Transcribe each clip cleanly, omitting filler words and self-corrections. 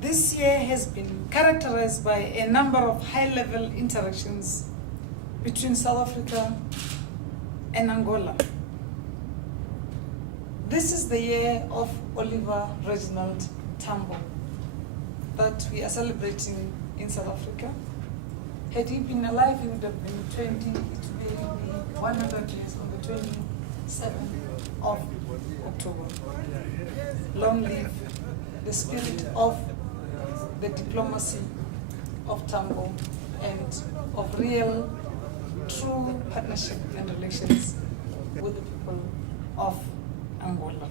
This year has been characterized by a number of high-level interactions between South Africa and Angola. This is the year of Oliver Reginald Tambo that we are celebrating in South Africa. Had he been alive, he would have been 20, it will be 100 years on the 27th of October. Long live the spirit of the diplomacy of Tambo and of real, true partnership and relations with the people of Angola.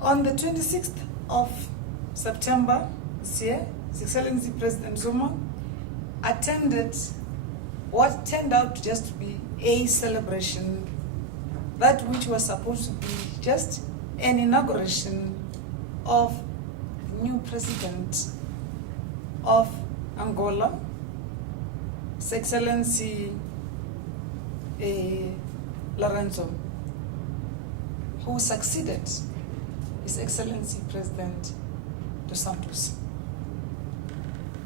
On the 26th of September this year, His Excellency President Zuma attended what turned out to just be a celebration, that which was supposed to be just an inauguration of the new president of Angola, His Excellency Lorenzo, who succeeded His Excellency President dos Santos.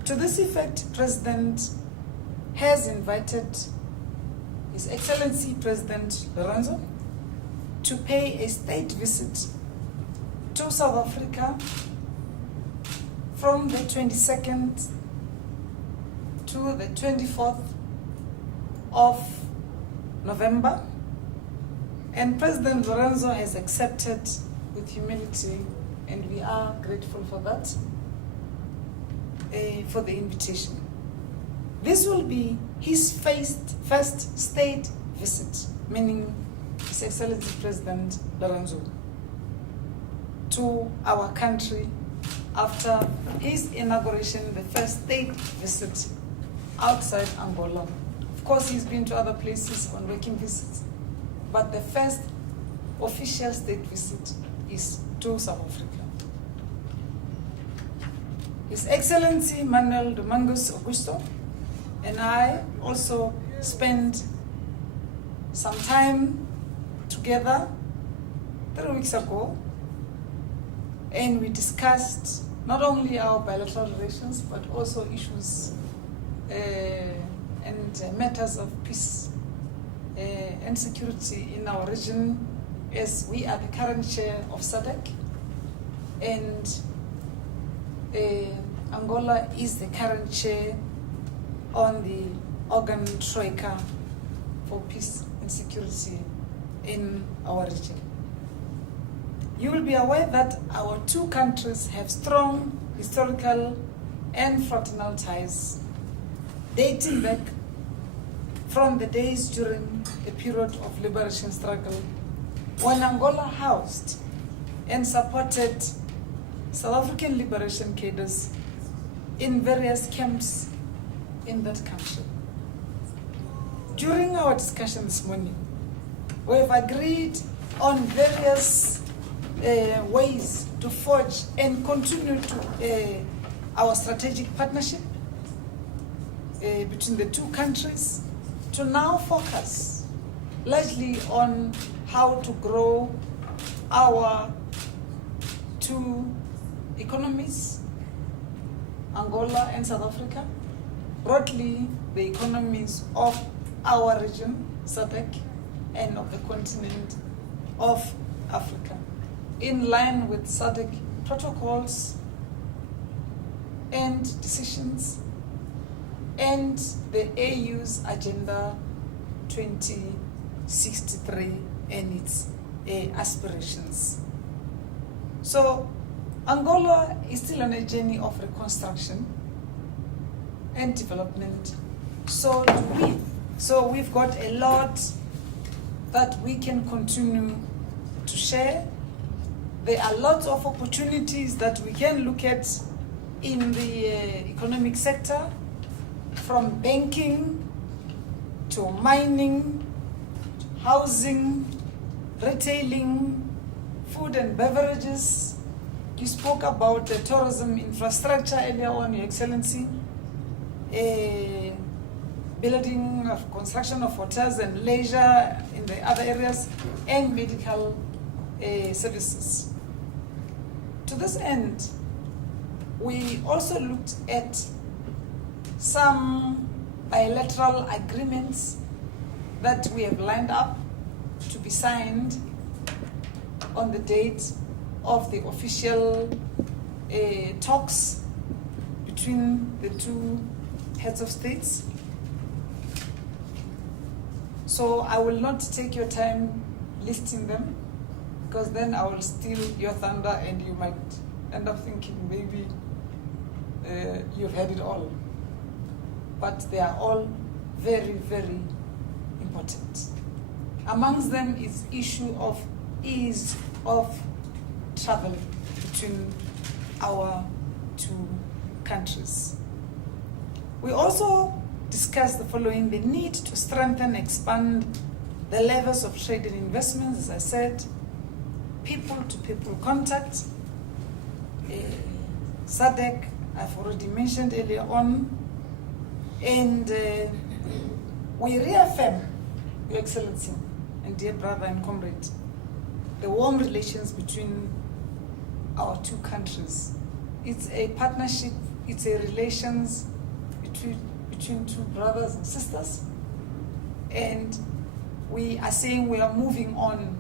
To this effect, President has invited His Excellency President Lorenzo to pay a state visit to South Africa from the 22nd to the 24th of November, and President Lorenzo has accepted with humility, and we are grateful for that, for the invitation. This will be his first state visit, meaning His Excellency President Lorenzo, to our country after his inauguration, the first state visit outside Angola. Of course, he's been to other places on working visits, but the first official state visit is to South Africa. His Excellency Manuel Domingo Agusto and I also spent some time together 3 weeks ago, and we discussed not only our bilateral relations but also issues and matters of peace and security in our region, as we are the current chair of SADC, and Angola is the current chair on the organ troika for peace and security in our region. You will be aware that our two countries have strong historical and fraternal ties dating back from the days during a period of liberation struggle when Angola housed and supported South African liberation cadres in various camps in that country. During our discussion this morning, we have agreed on various ways to forge and continue to our strategic partnership between the two countries, to now focus largely on how to grow our two economies, Angola and South Africa, broadly the economies of our region, SADC, and of the continent of Africa, in line with SADC protocols and decisions and the AU's Agenda 2063 and its aspirations. So Angola is still on a journey of reconstruction and development. So do we. So we've got a lot that we can continue to share. There are lots of opportunities that we can look at in the economic sector, from banking to mining, housing, retailing, food and beverages. You spoke about the tourism infrastructure earlier on, Your Excellency. Building of construction of hotels and leisure in the other areas, and medical services. To this end, we also looked at some bilateral agreements that we have lined up to be signed on the date of the official talks between the two heads of states. So I will not take your time listing them, because then I will steal your thunder and you might end up thinking maybe you've had it all. But they are all very, very important. Amongst them is issue of ease of travel between our two countries. We also discussed the following: the need to strengthen, expand the levels of trade and investments, as I said, people-to-people contact, SADC, I've already mentioned earlier on, and we reaffirm, Your Excellency and dear brother and comrade, the warm relations between our two countries. It's a partnership, it's a relations between two brothers and sisters, and we are saying we are moving on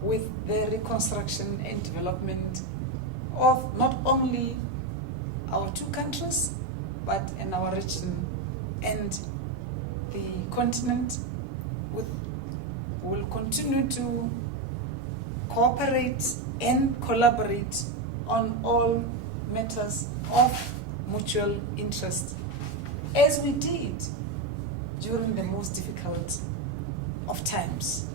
with the reconstruction and development of not only our two countries, but in our region and the continent. We will continue to cooperate and collaborate on all matters of mutual interest, as we did during the most difficult of times.